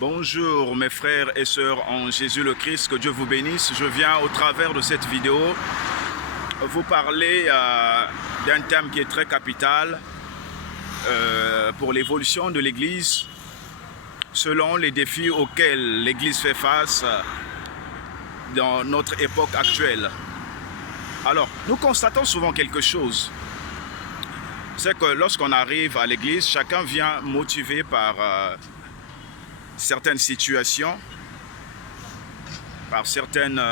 Bonjour mes frères et sœurs en Jésus le Christ, que Dieu vous bénisse. Je viens au travers de cette vidéo vous parler d'un thème qui est très capital pour l'évolution de l'Église selon les défis auxquels l'Église fait face dans notre époque actuelle. Alors, nous constatons souvent quelque chose. C'est que lorsqu'on arrive à l'église, chacun vient motivé par certaines situations, par certaines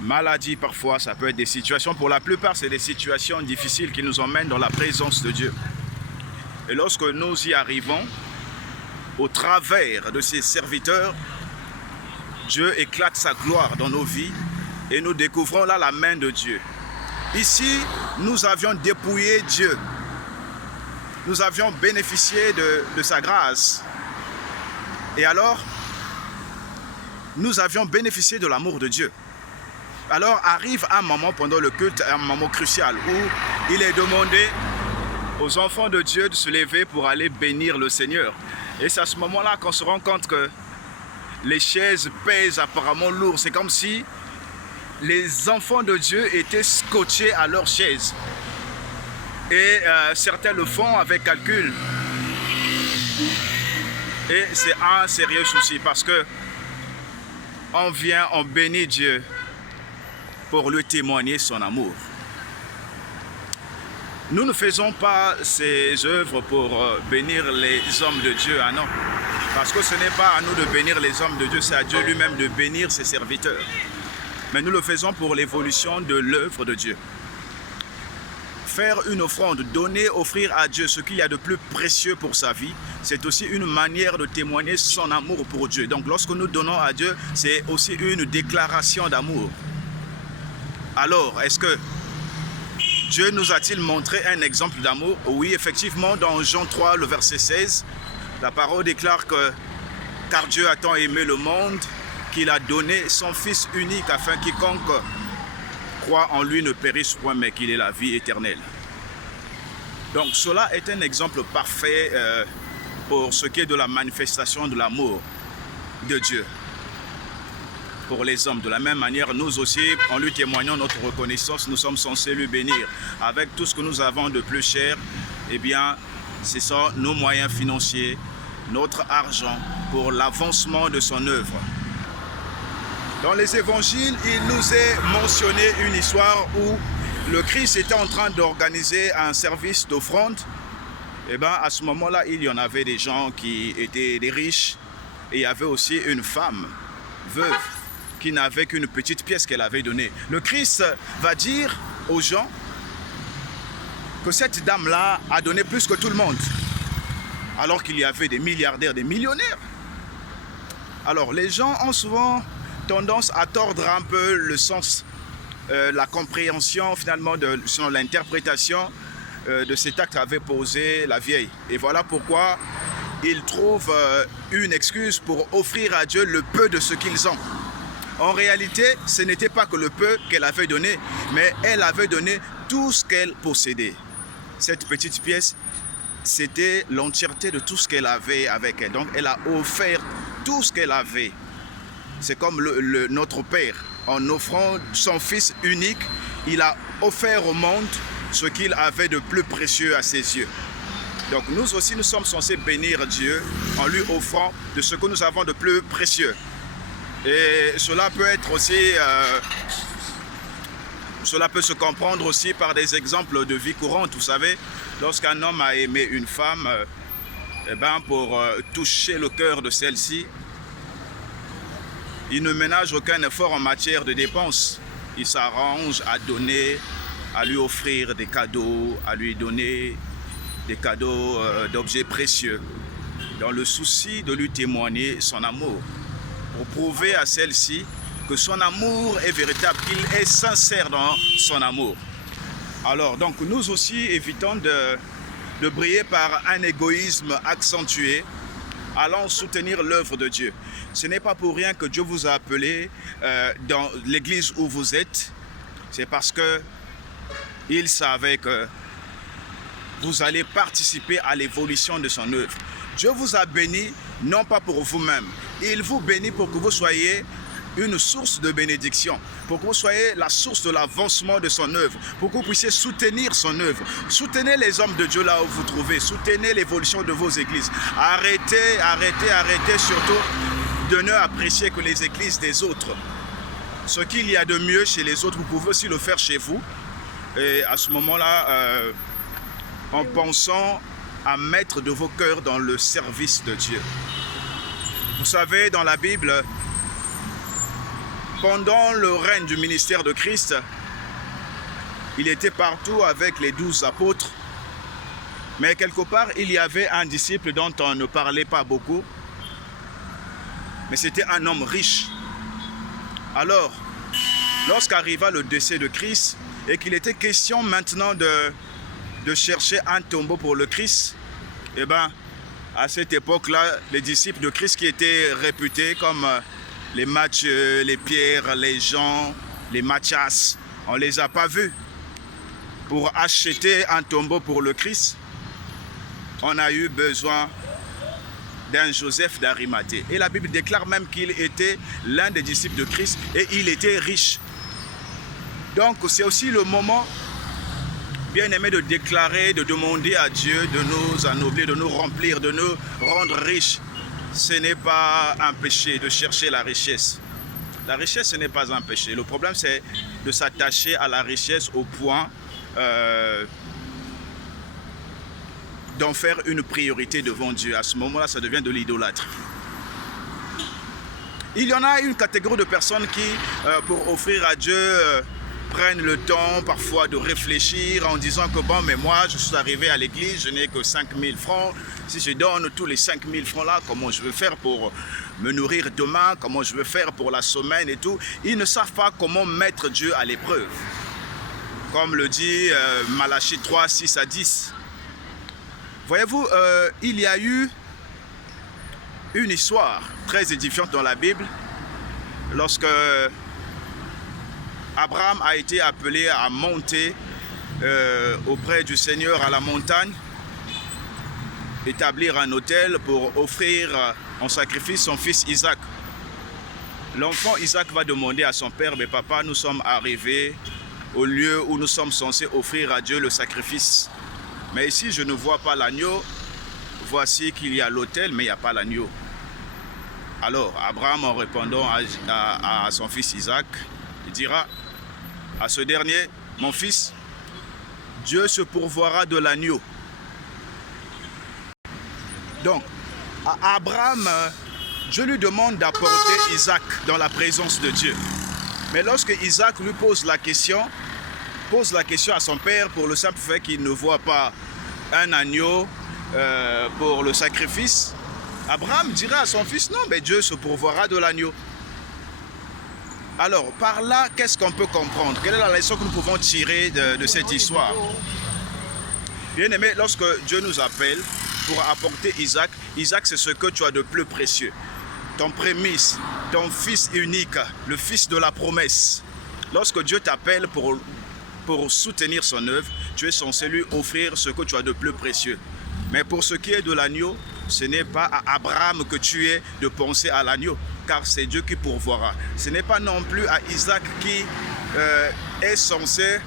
maladies parfois, ça peut être des situations, pour la plupart c'est des situations difficiles qui nous emmènent dans la présence de Dieu. Et lorsque nous y arrivons, au travers de ses serviteurs, Dieu éclate sa gloire dans nos vies et nous découvrons là la main de Dieu. Ici, nous avions dépouillé Dieu. Nous avions bénéficié de sa grâce. Et alors, nous avions bénéficié de l'amour de Dieu. Alors arrive un moment pendant le culte, un moment crucial où il est demandé aux enfants de Dieu de se lever pour aller bénir le Seigneur. Et c'est à ce moment-là qu'on se rend compte que les chaises pèsent apparemment lourd. C'est comme si les enfants de Dieu étaient scotchés à leurs chaises. Et certains le font avec calcul. Et c'est un sérieux souci parce que on vient, on bénit Dieu pour lui témoigner son amour. Nous ne faisons pas ces œuvres pour bénir les hommes de Dieu, ah non. Parce que ce n'est pas à nous de bénir les hommes de Dieu, c'est à Dieu lui-même de bénir ses serviteurs. Mais nous le faisons pour l'évolution de l'œuvre de Dieu. Faire une offrande, donner, offrir à Dieu ce qu'il y a de plus précieux pour sa vie, c'est aussi une manière de témoigner son amour pour Dieu. Donc lorsque nous donnons à Dieu, c'est aussi une déclaration d'amour. Alors, est-ce que Dieu nous a-t-il montré un exemple d'amour? Oui, effectivement, dans Jean 3, le verset 16, la parole déclare que « Car Dieu a tant aimé le monde qu'il a donné son Fils unique afin quiconque croit en lui ne périsse point, mais qu'il ait la vie éternelle. » Donc cela est un exemple parfait pour ce qui est de la manifestation de l'amour de Dieu pour les hommes. De la même manière, nous aussi, en lui témoignant notre reconnaissance, nous sommes censés lui bénir. Avec tout ce que nous avons de plus cher, eh bien, ce sont nos moyens financiers, notre argent pour l'avancement de son œuvre. Dans les évangiles, il nous est mentionné une histoire où le Christ était en train d'organiser un service d'offrande. Et bien, à ce moment-là, il y en avait des gens qui étaient des riches et il y avait aussi une femme veuve qui n'avait qu'une petite pièce qu'elle avait donnée. Le Christ va dire aux gens que cette dame-là a donné plus que tout le monde, alors qu'il y avait des milliardaires, des millionnaires. Alors, les gens ont souvent tendance à tordre un peu le sens, la compréhension finalement, selon l'interprétation de cet acte qu'avait posé la vieille. Et voilà pourquoi ils trouvent une excuse pour offrir à Dieu le peu de ce qu'ils ont. En réalité, ce n'était pas que le peu qu'elle avait donné, mais elle avait donné tout ce qu'elle possédait. Cette petite pièce, c'était l'entièreté de tout ce qu'elle avait avec elle. Donc, elle a offert tout ce qu'elle avait. C'est comme notre Père, en offrant son Fils unique, il a offert au monde ce qu'il avait de plus précieux à ses yeux. Donc nous aussi, nous sommes censés bénir Dieu en lui offrant de ce que nous avons de plus précieux. Et cela peut être aussi, cela peut se comprendre aussi par des exemples de vie courante. Vous savez, lorsqu'un homme a aimé une femme, eh ben pour toucher le cœur de celle-ci, il ne ménage aucun effort en matière de dépenses. Il s'arrange à donner, à lui offrir des cadeaux, à lui donner des cadeaux d'objets précieux, dans le souci de lui témoigner son amour, pour prouver à celle-ci que son amour est véritable, qu'il est sincère dans son amour. Alors, donc, nous aussi évitons de briller par un égoïsme accentué, allons soutenir l'œuvre de Dieu. Ce n'est pas pour rien que Dieu vous a appelé dans l'église où vous êtes. C'est parce qu'il savait que vous allez participer à l'évolution de son œuvre. Dieu vous a béni, non pas pour vous-même. Il vous bénit pour que vous soyez une source de bénédiction, pour que vous soyez la source de l'avancement de son œuvre, pour que vous puissiez soutenir son œuvre. Soutenez les hommes de Dieu là où vous vous trouvez, soutenez l'évolution de vos églises. Arrêtez surtout de ne apprécier que les églises des autres. Ce qu'il y a de mieux chez les autres, vous pouvez aussi le faire chez vous. Et à ce moment-là, en pensant à mettre de vos cœurs dans le service de Dieu. Vous savez, dans la Bible, pendant le règne du ministère de Christ, il était partout avec les 12 apôtres. Mais quelque part, il y avait un disciple dont on ne parlait pas beaucoup. Mais c'était un homme riche. Alors, lorsqu'arriva le décès de Christ et qu'il était question maintenant de chercher un tombeau pour le Christ, eh bien, à cette époque-là, les disciples de Christ qui étaient réputés comme les Matthieu, les Pierre, les Jean, les Matthias, on ne les a pas vus. Pour acheter un tombeau pour le Christ, on a eu besoin d'un Joseph d'Arimathée. Et la Bible déclare même qu'il était l'un des disciples de Christ et il était riche. Donc c'est aussi le moment bien aimé de déclarer, de demander à Dieu de nous ennoblir, de nous remplir, de nous rendre riches. Ce n'est pas un péché de chercher la richesse. La richesse, ce n'est pas un péché. Le problème, c'est de s'attacher à la richesse au point d'en faire une priorité devant Dieu. À ce moment-là, ça devient de l'idolâtrie. Il y en a une catégorie de personnes qui, pour offrir à Dieu, prennent le temps parfois de réfléchir en disant que bon, mais moi, je suis arrivé à l'église, je n'ai que 5 000 francs. Si je donne tous les 5 000 francs là, comment je vais faire pour me nourrir demain, comment je vais faire pour la semaine et tout. Ils ne savent pas comment mettre Dieu à l'épreuve. Comme le dit Malachie 3, 6 à 10. Voyez-vous, il y a eu une histoire très édifiante dans la Bible lorsque Abraham a été appelé à monter auprès du Seigneur à la montagne, établir un autel pour offrir en sacrifice son fils Isaac. L'enfant Isaac va demander à son père, mais papa, nous sommes arrivés au lieu où nous sommes censés offrir à Dieu le sacrifice. Mais ici, je ne vois pas l'agneau. Voici qu'il y a l'autel, mais il n'y a pas l'agneau. Alors, Abraham, en répondant à son fils Isaac, il dira à ce dernier, mon fils, Dieu se pourvoira de l'agneau. Donc, à Abraham, Dieu lui demande d'apporter Isaac dans la présence de Dieu. Mais lorsque Isaac lui pose la question à son père pour le simple fait qu'il ne voit pas un agneau pour le sacrifice, Abraham dira à son fils, non, mais Dieu se pourvoira de l'agneau. Alors, par là, qu'est-ce qu'on peut comprendre? Quelle est la leçon que nous pouvons tirer de cette histoire? Bien aimé, lorsque Dieu nous appelle pour apporter Isaac, Isaac c'est ce que tu as de plus précieux. Ton prémisse, ton fils unique, le fils de la promesse. Lorsque Dieu t'appelle pour soutenir son œuvre, tu es censé lui offrir ce que tu as de plus précieux. Mais pour ce qui est de l'agneau, ce n'est pas à Abraham que tu es de penser à l'agneau, car c'est Dieu qui pourvoira. Ce n'est pas non plus à Isaac qui est censé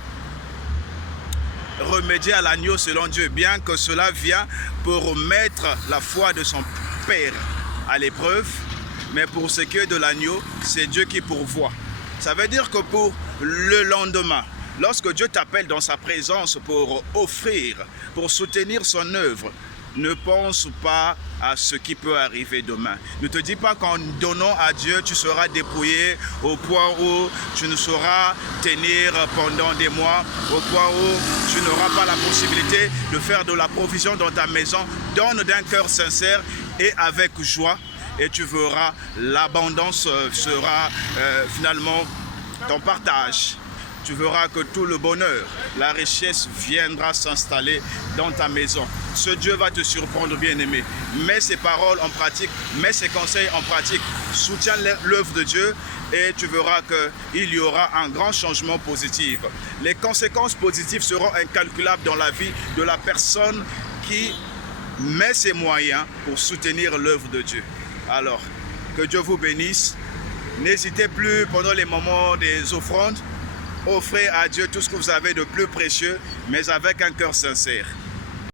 remédier à l'agneau selon Dieu, bien que cela vient pour mettre la foi de son père à l'épreuve. Mais pour ce qui est de l'agneau, c'est Dieu qui pourvoit. Ça veut dire que pour le lendemain, lorsque Dieu t'appelle dans sa présence pour offrir, pour soutenir son œuvre, ne pense pas à ce qui peut arriver demain. Ne te dis pas qu'en donnant à Dieu, tu seras dépouillé au point où tu ne sauras tenir pendant des mois, au point où tu n'auras pas la possibilité de faire de la provision dans ta maison. Donne d'un cœur sincère et avec joie, et tu verras, l'abondance sera finalement ton partage. Tu verras que tout le bonheur, la richesse viendra s'installer dans ta maison. Ce Dieu va te surprendre, bien-aimé. Mets ses paroles en pratique, mets ses conseils en pratique. Soutiens l'œuvre de Dieu et tu verras qu'il y aura un grand changement positif. Les conséquences positives seront incalculables dans la vie de la personne qui met ses moyens pour soutenir l'œuvre de Dieu. Alors, que Dieu vous bénisse. N'hésitez plus pendant les moments des offrandes, offrez à Dieu tout ce que vous avez de plus précieux, mais avec un cœur sincère.